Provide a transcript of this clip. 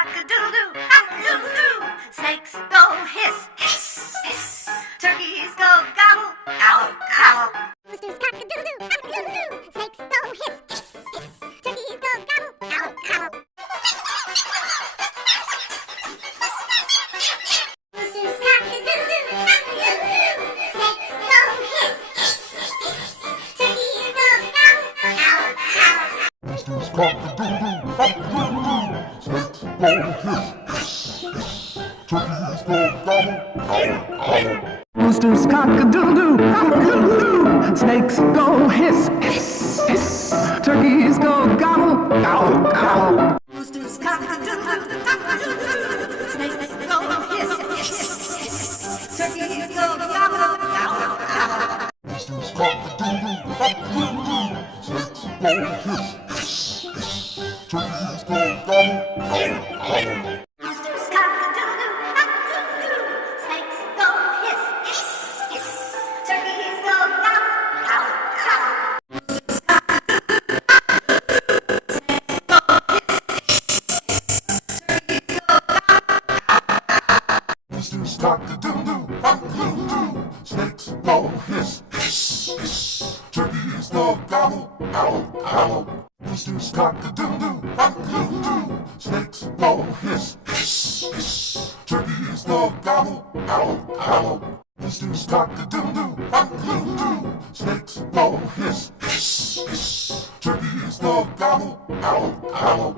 cock-a-doodle-doo, cock-a-doodle-doo. Snakes go hiss, hiss, hiss. Turkeys go gobble, gobble, gobble. Roosters cock-a-doodle-doo, cock-a-doodle-doo. Snakes go hiss, hiss, hiss. Turkeys go gobble, gobble, gobble. Roosters cock-a-doodle-doo, cock-a-doodle-doo. Snakes go hiss, hiss, hiss. Turkeys go gobble, gobble, gobble. Roosters cock-a-doodle-doo, cock-a-doodle-doo. Snakes go hiss, hiss, hiss. Turkeys go gobble, gobble, gobble. Roosters cock-a-doodle-doo, cock-a-doodle-doo. Snakes go hiss, hiss, hiss. Turkeys go gobble, gobble, gobble. Roosters cock-a-doodle-doo, cock-a-doodle-doo. Snakes go hiss, hiss, hiss. Turkeys go gobble, gobble, gobble. Roosters cock-a-doodle-doo, cock-a-doodle-doo. Snakes go hiss, hiss, hiss. Turkeys go gobble, gobble, gobble. Roosters cock-a-doodle-doo, cock-a-doodle-doo. Snakes go hiss, hiss, hiss. Turkeys go gobble, gobble, gobble. Roosters Roosters cock-a-doodle-doo, cock-a-doodle-doo. Snakes go hiss, hiss, hiss. Turkeys go gobble, gobble, gobble. Roosters cock-a-doodle-doo, cock-a-doodle-doo. Snakes go hiss, hiss, hiss. Turkeys go gobble, gobble, gobble. Roosters cock-a-doodle-doo, cock-a-doodle-doo. Snakes go hiss, hiss, hiss. Turkeys go gobble, gobble, gobble.